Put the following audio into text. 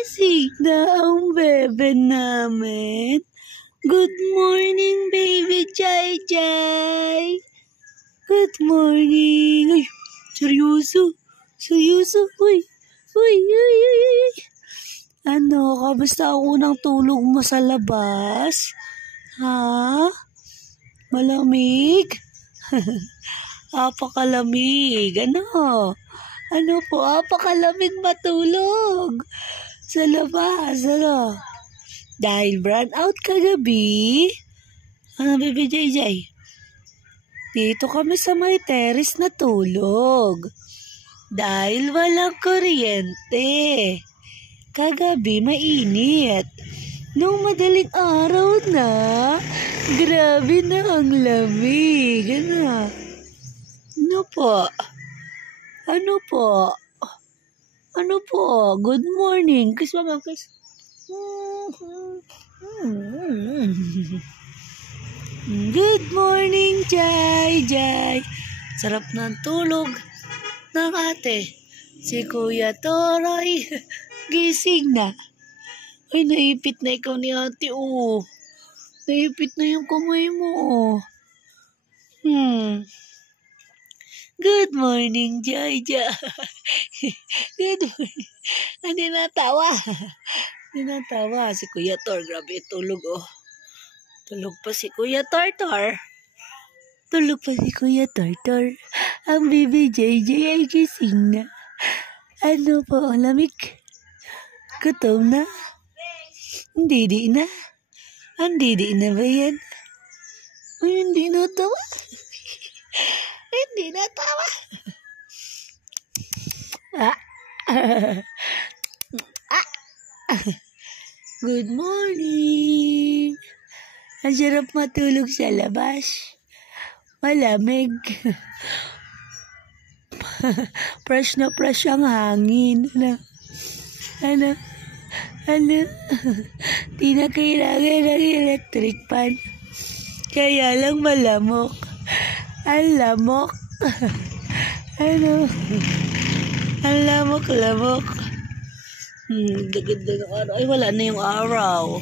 Gising na ang bebe namin. Good morning, baby Jai Jai. Good morning. Ay, seryoso. Seryoso. Uy. Uy, uy, uy, uy. Ano, kamusta ang unang tulog mo sa labas? Ha? Malamig? Apakalamig. Ano? Ano po? Apakalamig matulog. Sa labas, ano? Dahil brown out kagabi. Ano, Baby JJ? Dito kami sa may terrace na tulog. Dahil walang kuryente. Kagabi mainit. Nung madaling araw na, grabe na ang lamig. Ano? Ano po? Ano po? Ano po? Good morning. Kiss mama, kiss. Good morning, Jai Jai. Sarap ng tulog ng ate. Si Kuya Toroy, gising na. Ay, naipit na ikaw ni ate, oh. Naipit na yung kamay mo, oh. Good morning, Jai Jai. Good morning. Hindi natawa. Hindi natawa. Si Kuya Tor, grabe tulog, oh. Tulog pa si Kuya Tortor. Tulog pa si Kuya Tortor. Ang baby JJ ay gising na. Ano po, lamig? Gutom na? Hindi na? Hindi na ba yan? Ay, hindi natawa. Hindi natawa. Good morning. Ang sarap matulog sa labas. Malamig. Fresh na fresh ang hangin. Ano? Di na kailangan ng electric fan. Kaya lang malamok. Ang lamok. Ano? Ang lamok. Gaganda ng araw. Ay, wala na yung araw.